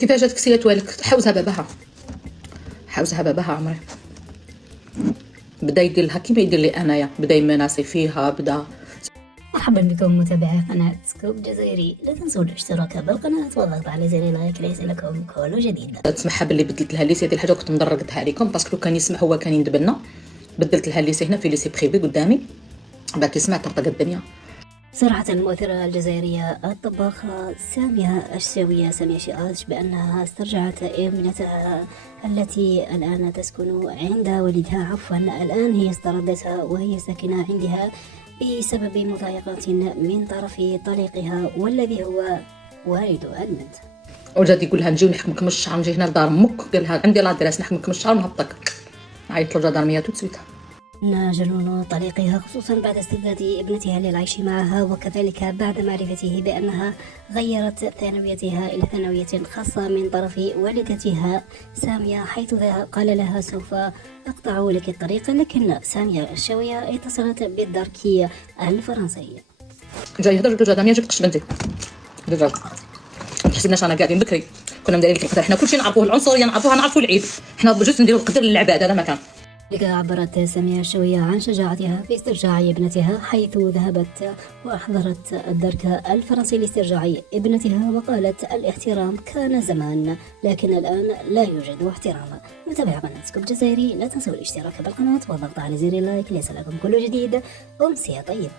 كيفاش جاتك سيرة والك؟ حوزها باباها عمري. بدا يدير لها كيما يدير لي انايا، بدا يمناسي فيها، بدا. مرحبا بكم متابعي قناة سكوب جزائري، لا تنسوا الاشتراك بالقناة والضغط على زر لايك ليصلكم كل جديد. تسمعها باللي بدلت لها ليسي، هذه الحاجه كنت مدرقتها لكم باسكو كان يسمع هو كان يندب لنا. بدلت لها ليسي هنا في ليسي بريفي قدامي، بعد يسمع طرطق الدنيا. صرحة المؤثرة الجزائرية الطباخة سامية الشاوية سامية شياش بأنها استرجعت ابنتها التي الآن تسكن عند والدها، الآن هي استردتها وهي ساكنة عندها بسبب مضايقات من طرف طليقها والذي هو والد البنت. وجات يقول لها نجيو نحكمك من الشهر، نجي هنا لدار امك، قال لها عندي لادريس نحكمك من الشهر ونهبطك. عيط له الجدارميه توتسويت. جنون طليقها خصوصا بعد استرداد ابنتها للعيش معها، وكذلك بعد معرفته بأنها غيرت ثانويتها إلى ثانوية خاصة من طرف والدتها سامية، حيث قال لها سوف أقطع لك الطريق، لكن سامية الشاوية اتصلت بالداركية الفرنسية. جاي يهضر له الجدارميه، جبت قش بنتي دجاج. ما تحسبناش انا قاعدين بكري كنا مدايرين لك القدر، حنا كلشي نعرفوه، العنصريه نعرفوها، نعرفوا العيب، حنا جوست نديروا القدر للعباد، هذا ما كان. لذلك عبرت سامية الشاوية عن شجاعتها في استرجاع ابنتها، حيث ذهبت وأحضرت الدرك الفرنسي لاسترجاع ابنتها، وقالت الاحترام كان زمان لكن الآن لا يوجد احترام. متابعي قناة سكوب جزائري، لا تنسوا الاشتراك بالقناة والضغط على زر اللايك ليصلكم كل جديد. أمسية طيب.